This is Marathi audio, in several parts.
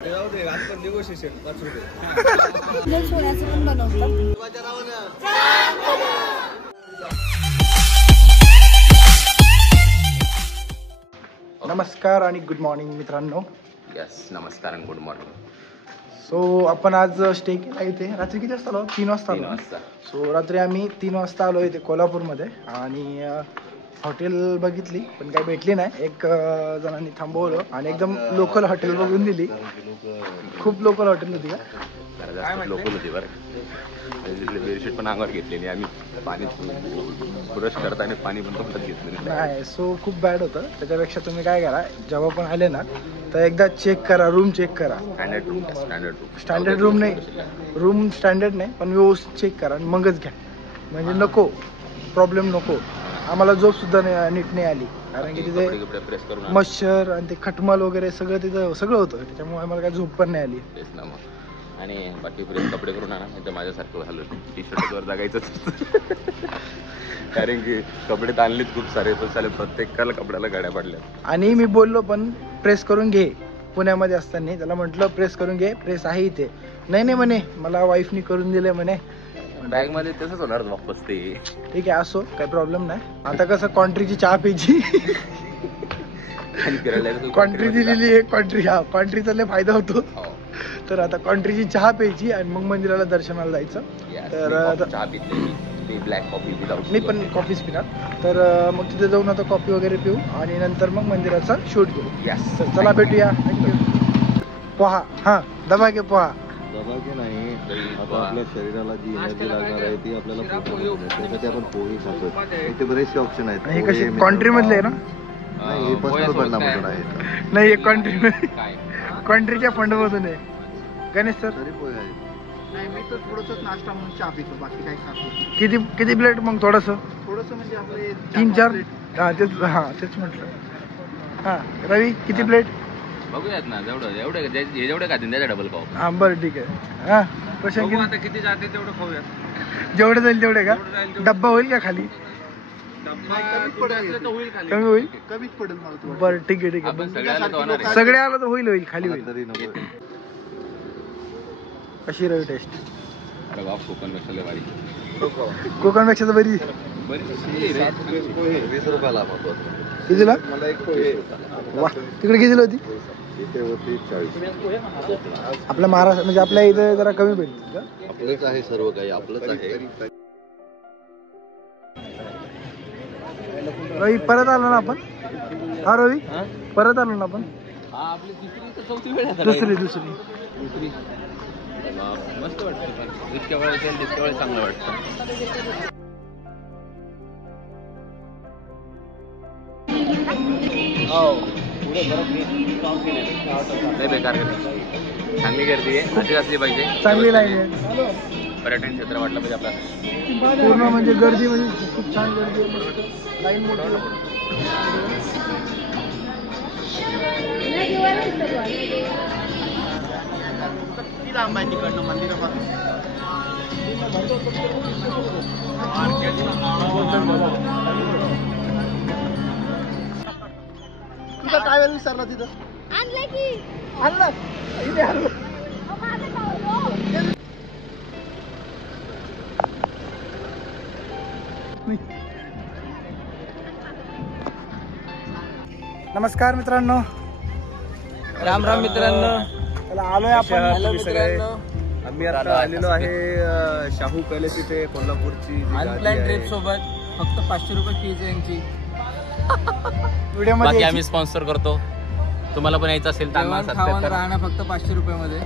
नमस्कार आणि गुड मॉर्निंग मित्रांनो. यस, नमस्कार आणि गुड मॉर्निंग. सो आपण आज स्टे केला इथे. रात्री किती वाजता आलो? 3 वाजता आलो. सो रात्री आम्ही 3 वाजता आलो इथे कोल्हापूरमध्ये आणि हॉटेल बघितली पण काही भेटली नाही. एक जणांनी थांबवलं आणि एकदम लोकल हॉटेल बघून दिली. खूप लोकल हॉटेल होती का? लोकल होती बरं. बेडशीट पण अंगावर घेतलेली आम्ही. पाणी ब्रश करताना पाणी पण तोंडात घेतलेलं नाही. सो खूप बॅड होतं. त्याच्यापेक्षा तुम्ही काय करा, जेव्हा पण आले ना तर एकदा चेक करा, रूम चेक करा. स्टँडर्ड रूम नाही, रूम स्टँडर्ड नाही पण व्यवस्थित चेक करा आणि मगच घ्या. म्हणजे नको प्रॉब्लेम नको. आम्हाला झोप सुद्धा नीट नाही आली कारण की तिथे मच्छर आणि ते खटमल वगैरे सगळं तिथं सगळं होतं. त्याच्यामुळे आम्हाला काही झोप पण नाही आली. आणि बाकी फ्रेश कपडे करून आणा, नाही तर माझ्यासारखं झालं टी शर्टवर जगायचंच. कारण की कपडे ताणलेत खूप सारे, पण चालेल प्रत्येकाला कपड्याला गाड्या पडल्या. आणि मी बोललो पण प्रेस करून घे. पुण्यामध्ये असताना त्याला म्हटलं प्रेस करून घे, प्रेस आहे इथे. नाही म्हणे, मला वाईफनी करून दिले म्हणे. बॅग मध्ये तसंच होणार वापस ते. ठीक आहे, असो काही प्रॉब्लेम नाही. आता कसं कॉन्ट्रीची चहा प्यायची. कॉन्ट्री दिलेली आहे. कॉन्ट्रीचा लय फायदा होतो. तर आता कॉन्ट्रीची चहा प्यायची आणि मग मंदिराला दर्शनाला जायचं. तर चहा पिते, ब्लॅक कॉफी मी पण कॉफीच पिणार. तर मग तिथे जाऊन आता कॉफी वगैरे पिऊ आणि नंतर मग मंदिराचा शूट घेऊ. यस, तर चला भेटूया. थँक्यू. पोहा, हां दबा के पोहा. दबाके नाही, आता आपल्या शरीराला जी एनर्जी लागणार आहे ती आपल्याला त्यासाठी आपण पोहे खातो. इथे बरेचसे ऑप्शन आहेत. हे कसे कॉन्ट्री मधले आहे ना? नाही, हे पर्सनल फंडामधून आहे. नाही, एक कॉन्ट्रीच्या फंड मधून आहे. गणेश सर तरी पोहे आहेत. नाही, मी तर थोडंसं नाश्ता म्हणून चहा पितो, बाकी काही खातो. किती प्लेट मग? थोडंसं म्हणजे आपले 3-4. तेच म्हटलं. हां रवी, किती प्लेट? बघूयात ना, जेवढे खातील त्याचा डबल पाव. हां बरं ठीक आहे. हां प्रशांत, आता किती जाते तेवढं खाऊयात. जेवढे जाईल तेवढे का? डब्बा होईल का खाली? कमी होईल. कमीच पडेल मला. बरं ठीक आहे. सगळे आलं तर होईल खाली होईल. कशी रवी टेस्ट? अरे बाप, कोकणपेक्षा लय भारी. कोकणपेक्षा तर बरी. 20 रुपयाला कितीला? मला एक पोहे. वा, तिकडे कितीला होती? इथे होती 40. आपल्या महाराष्ट्र म्हणजे आपल्या इथे जरा कमी भेटतील का? आपलंच आहे, सर्व काही आपलंच आहे. रवी परत आलो ना आपण? हा रवी परत आलो ना आपण? आपली तिसरी तर चौथी वेळ आहे. दुसरी मस्त वाटतं. जितक्या वेळ असेल तितक्या वेळ चांगलं वाटतं. नाही बेकार गर्दी, चांगली गर्दी आहे. अशीच असली पाहिजे. चांगली लाईन आहे. पर्यटन क्षेत्र वाटलं पाहिजे आपल्याला पूर्ण. म्हणजे गर्दी म्हणजे खूप छान गर्दी आहे. मस्त लाईन मोठी आहे. किती लांब आहे तिकडनं मंदिरापासून? तुझा काय वेळ विसरला तिथं? आणलं इथे आणलं. नमस्कार मित्रांनो. राम राम मित्रांनो. त्याला आलोय आपण. आम्ही आता आलेलो आहे शाहू पॅलेस इथे, कोल्हापूरची अनप्लॅन ट्रिप सोबत. फक्त 500 रुपये फीज आहे यांची. व्हिडिओ आम्ही स्पॉन्सर करतो. तुम्हाला पण यायचं असेल तर राहणं फक्त 500 रुपयामध्ये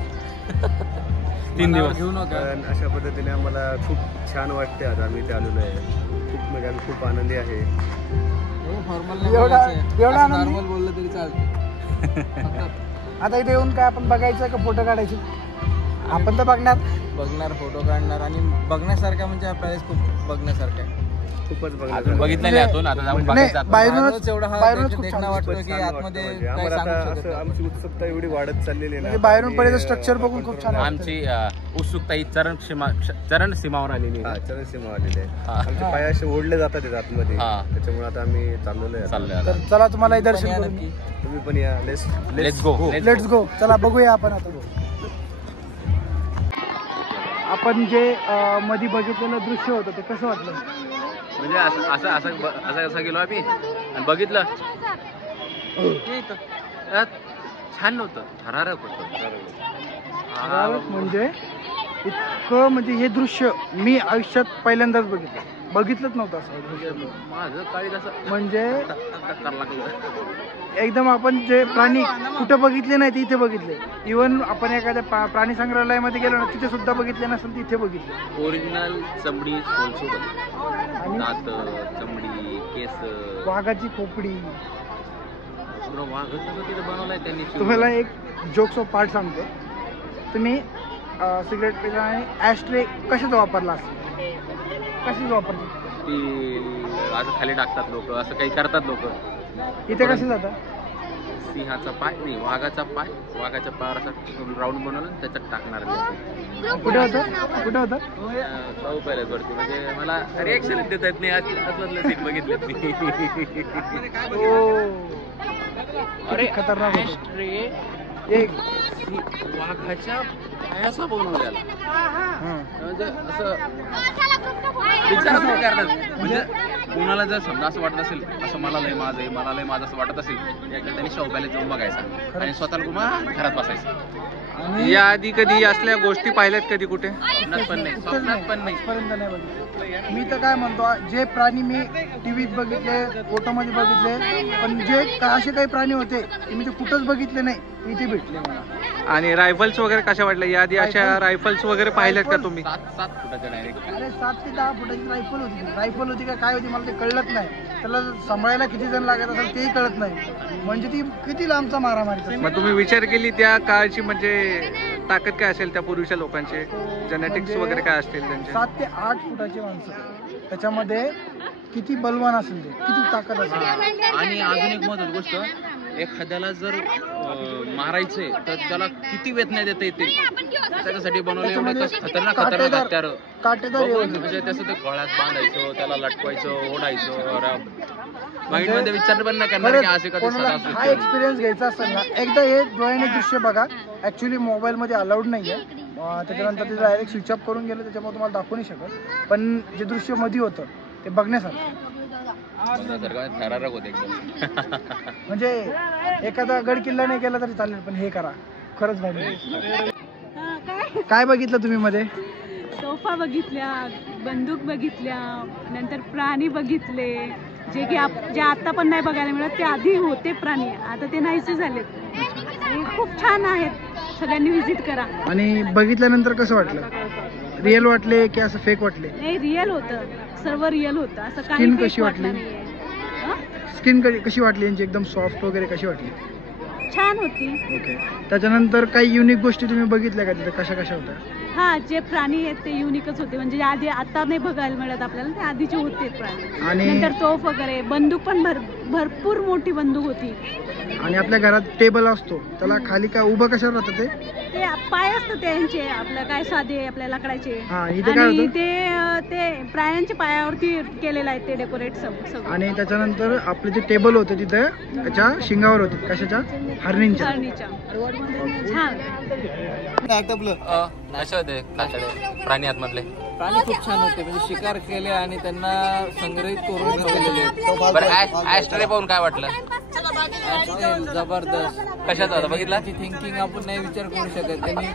3 दिवस घेऊ नका. अशा पद्धतीने आम्हाला खूप छान वाटते. आज आम्ही इथे आलेलो आहे. म्हणजे आम्ही खूप आनंदी आहे. एवढा नॉर्मल बोललं तरी चालतं. आता इथे येऊन काय आपण बघायचं का फोटो काढायचे? आपण तर बघणार फोटो काढणार आणि बघण्यासारखं म्हणजे हा पॅलेस खूप बघण्यासारखं आहे. खूपच अजून बघितलं नाही आतून, आता जाऊन बघायचं आतून. बाहेरूनच एवढा हा बाहेरूनच खूप देखणं छान वाटतं दिसतं. की आतमध्ये म्हणजे काही आम्हाला सांगू आता शकत असं नाही. आमची उत्सुकता एवढी वाढत चाललेली आहे म्हणजे ना. बाहेरून की, पहिले स्ट्रक्चर बघून खूप छान वाटतं. आमची उत्सुकता ही चरण सीमावर आलेली हा आहे. चरणसीमा आलेली आहे. हा. आमचे पाय असे ओढले जातात आहेत आतमध्ये, हा. त्याच्यामुळे आता आम्ही चाललेलो आहे. चाललोय आता. तर चला तुम्हाला पण दर्शन या करून नक्की. तुम्ही पण या. Let's go. Let's go. चला बघूया आपण आता. आपण जे मध्ये बघितलेलं दृश्य होतं ते कसं वाटलं? म्हणजे असं गेलो आम्ही आणि बघितलं छान नव्हतं, थरारक होतं. म्हणजे इतकं म्हणजे हे दृश्य मी आयुष्यात पहिल्यांदाच बघितलंच नव्हतं असं दृश्य. माझं काळी असं म्हणजे करायला लागलं. एकदम आपण जे प्राणी कुठं बघितले नाही ते इथे बघितले. इव्हन आपण एखाद्या प्राणी संग्रहालयामध्ये गेलो ना तिथे सुद्धा बघितले नसेल तिथे बघितले. ओरिजिनल चमडी सोलसोबत दात, चमडी, केस, वाघाची खोपडी. पूर्ण वाघ तिथे बनवलाय त्यांनी. तुम्हाला एक जोक्स ऑफ पार्ट सांगतो. तुम्ही सिगरेट पिला आणि ॲस्ट्रे कशाचा वापरला असेल? कशाचा वापरतो? ती असं खाली टाकतात लोक, असं काही करतात लोक. इथे कसे जातात? सिंहाचा पाय नाही, वाघाचा पाय, वाघाच्या पायावर असं राऊंड बनवलं आणि त्याच्यात टाकणार. कुठे होतं? जाऊ पहिल्याच वरती. म्हणजे मला रिएक्शन देता येत नाही. असलं सीन बघितलं मी. अरे खतरनाक होतं. ॲस्ट्रे एक वाघाच्या पायाचा बनवलेला. म्हणजे असं विचारच नाही करतात. म्हणजे कोणाला जर समजा असं वाटत असेल असं मला लय माझं आहे, मला लय माझं असं वाटत असेल, एकदा त्यांनी शौकाला जाऊन बघायचा आणि स्वतःला गुमा घरात बसायचं. या आधी कधी असल्या गोष्टी पाहिल्यात कधी कुठे? स्वप्नात पण नाही, स्वप्नात पण नाही. आजपर्यंत नाही बघितलं. मी तर काय म्हणतो, जे प्राणी मी टीव्हीत बघितले, फोटोमध्ये बघितले, पण जे असे काही प्राणी होते ते मी ते कुठंच बघितले नाही, इथे भेटले मला. आणि रायफल्स वगैरे कशा वाटल्या? या आधी अशा रायफल्स वगैरे पाहिल्यात का तुम्ही? 7 फुटाच्या डायरेक्ट. अरे 7 ते 10 फुटाची रायफल होती का काय होती मला ते कळलंच नाही. त्याला सांभाळायला किती जण लागत असेल तेही कळत नाही. म्हणजे ती किती लांबचा मारामारी. मग तुम्ही विचार केली त्या काळची म्हणजे ताकद काय असेल त्या पूर्वीच्या लोकांचे? जेनेटिक्स वगैरे काय असतील त्यांचे? 7 ते 8 फुटाची माणसं, त्याच्यामध्ये किती बलवान असेल ते, किती ताकद असेल. आणि अजून एक महत्वाची गोष्ट, एखाद्याला जर मारायचंय तर त्याला किती वेदना देता येतील त्याच्यासाठी बनवले एवढे खतरनाक हत्यार. काटेदार म्हणजे त्याचं ते गळ्यात बांधायचं, त्याला लटवायचं, ओढायचं. माइंड मध्ये विचार पण नाही करणार की असे कधी कोणाला हा एक्सपिरियन्स घ्यायचा असेल ना, एकदा हे डोळ्याने दृश्य बघा. ऍक्च्युली मोबाईल मध्ये अलाउड नाहीये. त्याच्यानंतर ते डायरेक्ट स्विच ऑफ करून गेलं, त्याच्यामुळे तुम्हाला दाखवू नाही शकत. पण जे दृश्य मध्ये होतं ते बघण्यासारखं. थरारक होते एकदम. म्हणजे एखादा गड किल्ला नाही केला तरी चालेल, पण हे करा खरंच भारी. काय बघितलं तुम्ही मध्ये? तोफा बघितल्या, बंदूक बघितल्या, नंतर प्राणी बघितले जे की जे आता पण नाही बघायला मिळत. ते आधी होते प्राणी, आता ते नाहीसे झालेत. खूप छान आहेत, सगळ्यांनी व्हिजिट करा. आणि बघितल्यानंतर कसं वाटलं? रिअल वाटले की असं फेक वाटले? नाही, रिअल होतं, सर्व रिअल होतं. असं काही स्किन fake कशी वाटली? वाटलं नाहीये. स्किन कशी वाटली यांची? एकदम सॉफ्ट वगैरे कशी वाटली? छान होती. ओके. त्याच्यानंतर काही युनिक गोष्टी तुम्ही बघितल्या का तिथे? कशा कशा होत्या? हा, जे प्राणी आहेत ते युनिकच होते. म्हणजे आधी आता नाही बघायला मिळत आपल्याला, ते आधीचे होते प्राणी. आणि नंतर तोफ वगैरे, बंदूक पण भरपूर मोठी बंदूक होती. आणि आपल्या घरात टेबल असतो, त्याला खाली काय उभं कशावर राहतं ते? ते पाय असतात त्यांचे, आपलं काय साधे आपल्या लाकडाचे. हा, इथे काय आणि होतं? ते प्राण्यांच्या पायावरती केलेलं आहे ते डेकोरेट सगळं. आणि त्याच्यानंतर आपले जे टेबल होते तिथे त्याच्या शिंगावर होते. कशाच्या? हरणींच्या. छान. कसे होते कातडे प्राणी आतमधले? प्राणी खूप छान होते. म्हणजे शिकार केले आणि त्यांना संग्रहित करून ठेवलेले. बरं, ॲस्ट्रे पाहून काय वाटलं? जबरदस्त. कशाचं होतं बघितलं? ती थिंकिंग आपण नाही विचार करू शकत. त्यांनी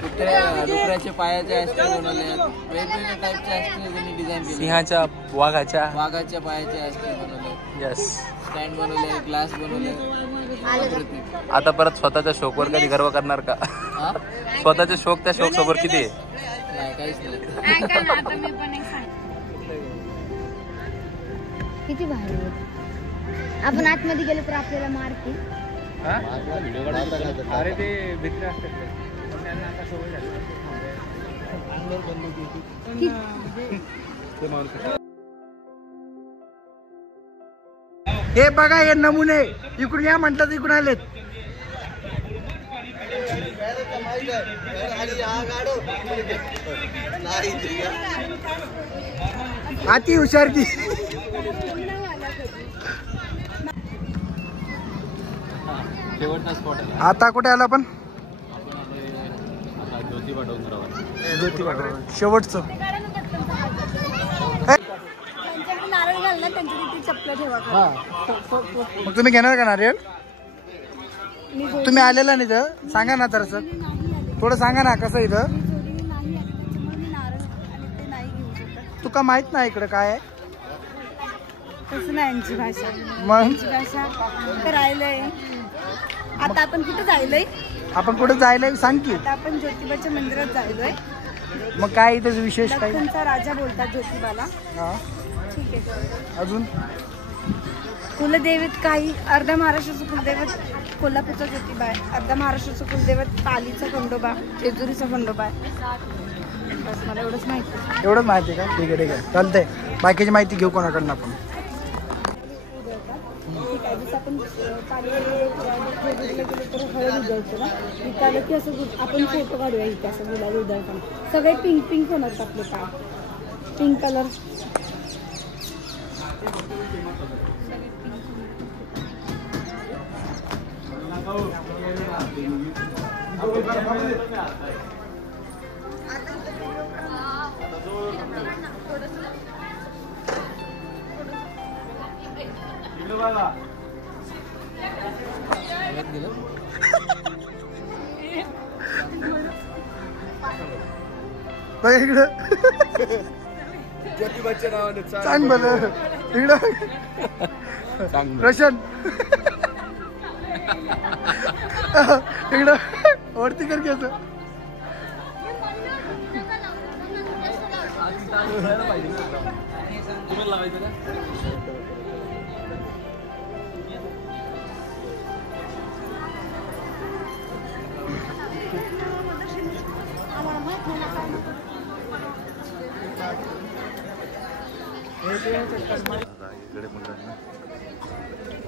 कुठे डुकराच्या पायाचे ॲस्ट्रे बनवले, वेगवेगळ्या टाईपचे ॲस्ट्रे त्यांनी डिझाईन केले. सिंहाच्या, वाघाच्या वाघाच्या पायाचे ॲस्ट्रे बनवले, यस. स्टँड बनवले, ग्लास बनवले. आता परत स्वतःच्या शोकवर कधी गर्व करणार का? स्वतःच्या शोक त्या शोक सोबत किती आहे? नाही, काहीच नाही. किती भारी होत. आपण आतमध्ये गेलो तर आपल्याला मारतील. अरे ते मित्र असतात किती- हे बघा हे नमुने इकडून या म्हटलं इकडून आलेत. अति हुशार ती. शेवटचा स्पॉट आहे. आता कुठे आला पण ज्योतिबा डोंगरावर. ज्योतिबा शेवटचं. त्यांच्याकडे नारळ घालला त्यांच्या तिथे चपला ठेवा. मग तुम्ही घेणार का नारियल? तुम्ही आलेला नाही तर सांगा ना तर थोडं सांगा ना कसं इथं. तुका माहित नाही इकडं काय आहे. तसं नाही यांची भाषा. मग यांची भाषा तर राहिलंय. आता आपण कुठे जायलोय? आपण कुठे जायला सांग की. आता आपण ज्योतिबाच्या मंदिरात जायलोय. मग काय इथं विशेष काय? दख्खनचा राजा बोलतात ज्योतिबाला. हा ठीक आहे. अजून कुलदैवत काही अर्धा महाराष्ट्राचं कुलदैवत कोल्हापूरचा ज्योतिबा आहे. अर्धा महाराष्ट्राचं कुलदैवत पालीचा खंडोबा, जेजुरीचा खंडोबा आहे. बस मला एवढंच माहिती आहे. एवढंच माहिती आहे का? ठीक आहे ठीक आहे चालतंय. बाकीची माहिती घेऊ कोणाकडनं आपण. ठीक आहे. जसं आपण जेजुरीला गेलो तर हळद उधळतो ना, इथं आलं की असं आपण फोटो काढूया इथे असं गुलाबी उधळताना. सगळे पिंक पिंक होणार आपले पाय. Pink colour. इकडं ज्योतिबाच्या नावाने सांग बरं इकडं. रोशन इकडं वरती कर घ्यायचं.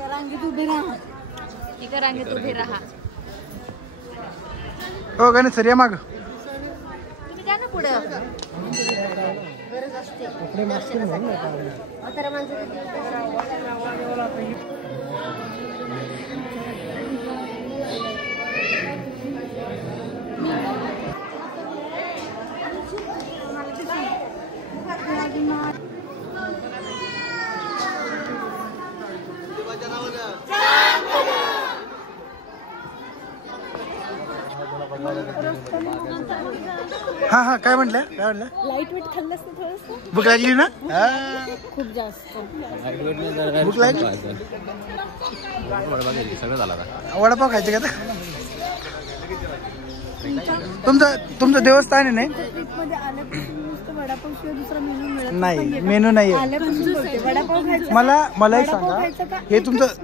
रांगेत उभे राहा. एका रांगेत उभे राहा. हो गणेश सर या माग. तुम्ही द्या ना पुढं. गरज असते. म्हातारा माणसं हा हा काय म्हटलं लाईट वेट खाल्लं असतं थोडंसं. भूक लागली ना? खूप जास्त. भूक लागली. सगळं झालं. वडापाव खायचे का? तुमचं देवस्थान आहे नाही? ट्रिपमध्ये आल्यापासून नुसतं वडापाव शिवाय दुसरा मेनू मिळत नाही मेनू नाही आहे. आल्यापासून बोलते वडापाव खायचा. मला एक वडापाव खायचा सांगा का? हे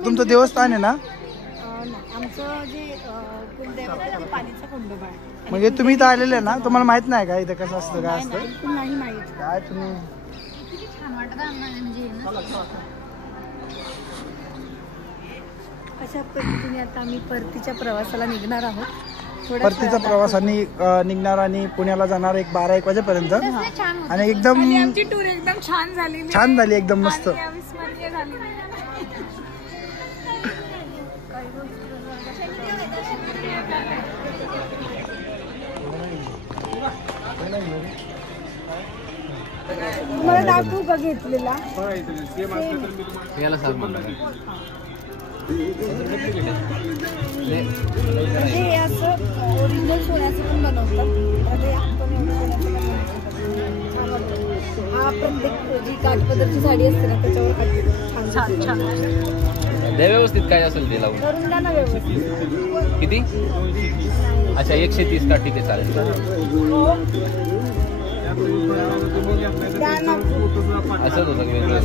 तुमचं देवस्थान आहे ना? नाही, आमचं जे कुलदैवत आहे ते पालीचा खंडोबा आहे. म्हणजे तुम्ही इथं आलेले ना तुम्हाला माहित नाही का इथं कसं असतं काय असतं? बिलकुल नाही माहित. काय तुम्ही अशा पद्धतीने आता आम्ही परतीच्या प्रवासाला निघणार आहोत. परतीचा प्रवासाने निघणार आणि पुण्याला जाणार 12-1 वाजेपर्यंत. आणि एकदम आमची टूर एकदम छान झाली एकदम मस्त. अविस्मरणीय झाली. तुम्हाला दाखवू का घेतलेला? याला सांग मला. हे असं ओरिजिनल सोन्याचं पण बनवतात. हा प्रत्येक जी काठपदरची साडी असते ना त्याच्यावर छान दे व्यवस्थित काय असेल ते लावून. करून द्या ना व्यवस्थित. किती? अच्छा 130 का? ठीक आहे चालेल. द्या ना. असंच होतं वेगळं.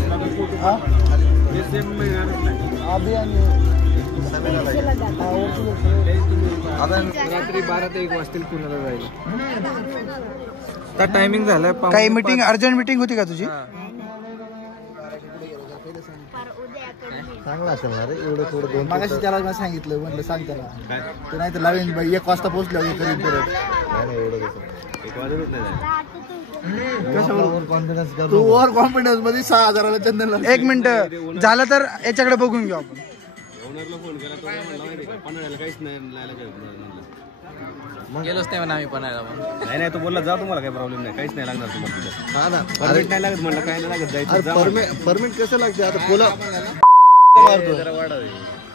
रात्री 12 ते 1 वाजतील पुण्याला जाईल. तर टायमिंग झालं. काही मीटिंग अर्जंट मीटिंग होती का तुझी? चांगला असेल ना रे एवढं थोडं दोन मागाशी त्याला मी सांगितलं म्हटलं सांग त्याला ते नाही तर लावेन बाई 1 वाजता पोहोचलो करीन परत नाही एवढं कसं 1 वाजतच नाही कॉन्फिडन्स तू ओव्हर कॉन्फिडन्स मध्ये 6,000ला चंदनला 1 मिनिट झालं तर याच्याकडे बघून घेऊ आपण ओनरला फोन केला तो म्हणला पन्हाळ्याला काहीच नाही लायला काय गेलोच नाही म्हणा आम्ही पन्हाळ्याला पण. नाही तो बोलला जा तुम्हाला काही प्रॉब्लेम नाही काहीच नाही लागणार तुम्हाला तिथं. हा ना परमिट नाही लागत म्हणलं काय नाही लागत जायचं जा म्हणलं. परमिट कसं लागते आता जरा वाढावे.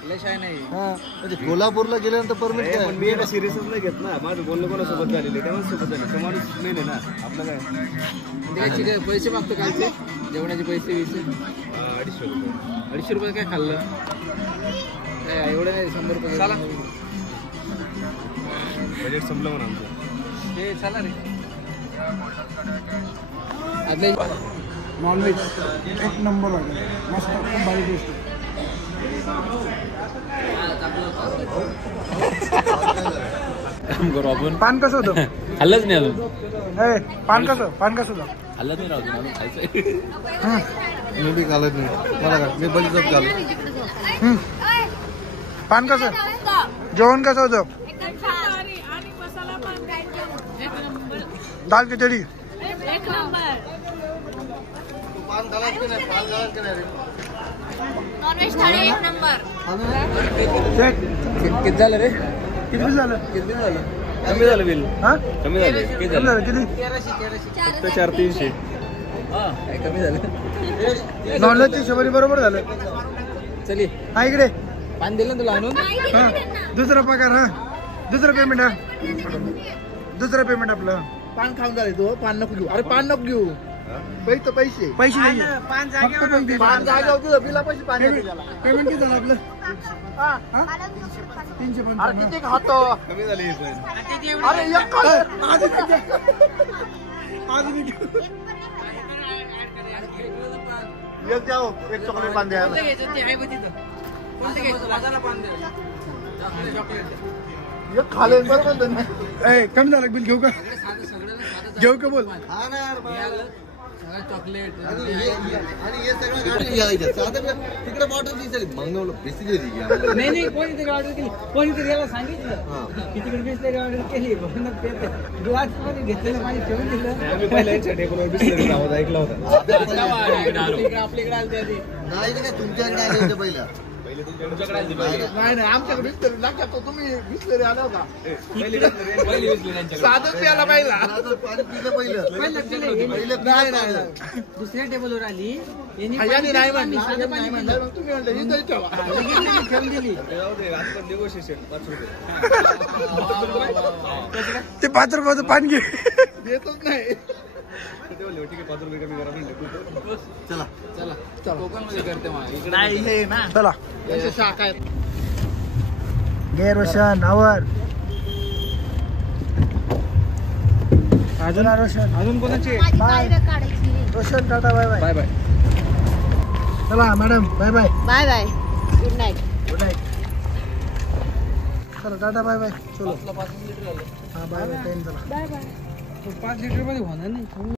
म्हणजे कोल्हापूरला गेल्यानंतर परमिट काय पण मी एका सिरियसच नाही घेत ना माझं बोलणं कोणासोबत झालेलं तेव्हा सोबत झालं तो माणूस मेन आहे ना आपलं काय पैसे मागतो कालचे जेवणाचे पैसे 250 रुपये काय खाल्लं एवढं नाही 100 रुपये चला बजेट संपलं म्हणा आमचं हे चला रे नॉनव्हेज 1 नंबर मस्त खूप भारी टेस्ट करू आपण पान कसं होतं खाल्लंच नाही अजून पान कसं होतं खाल्लंच नाही अजून अजून खायचं मी बी घालत नाही मला काय मी बलीच घालत पान कसं जेवण कसं होतं दाल खिचडी पान घालत की नाही पान घालत की नाही नॉनव्हेज थाळी 1 नंबर. किती झालं रे किती झालं कमी झालं बिल हा कमी झालं किती झालं किती फक्त 400-300 काय कमी झालं नॉनव्हेजची शबरी बरोबर झालं चली हा इकडे पान दिलं ना तुला आणून हा दुसरा पगार हा दुसरं पेमेंट हा दुसरं पेमेंट आपलं पान खाऊन झाले तू पान नको घेऊ अरे पान नको घेऊ पैसे पैसे पान जागेवर तुझं बिला पैसे पेमेंट किती झालं आपलं 350 किती खातो कमी झाली अरे एक जाओ एक चॉकलेट पान द्या खाले बरोबर कमी झालं बिल घेऊ का बोल हा ना यार चॉकलेट आणि हे सगळं गाडी घ्यायचं साधं तिकडे बॉटल दिसेल मंगवलं बेसी दिली नाही कोणीतरी ऑर्डर केली कोणीतरी याला सांगितलं किती बिस्लरी ऑर्डर केली ग्लास मध्ये घेतलेलं पाणी ठेवून दिलं आम्ही पहिल्या टेबलवर बिस्लरी आवाज ऐकला होता आपल्याकडे आलते आधी नाही काय तुमच्याकडे आले होते पहिल्या नाही आमच्याकडे बिस्लरी लागतात तुम्ही बिस्लरी आला होता साधं प्याला पाहिला पाणी पिलं पहिलं दुसऱ्या टेबलवर आली यांनी नाही म्हणली नाही म्हणलं मग तुम्ही म्हणलं इथं ठेवा ठेवून दिली नेगोशिएशन 5 रुपये ते 5 रुपयाचं पान घे देतच नाही ठीक आहे 5 रुपये कमी करा म्हणले चला कोकणमध्ये करते मग चला घे रोशन आवर अजून अजून कोणाची माझी तारीख काढायची. Roshan tata bye bye bye bye चला madam bye bye bye bye good night. Good night चला टाटा बाय बाय चलो हा बाय बाय चला 5 लिटर मध्ये होणार नाही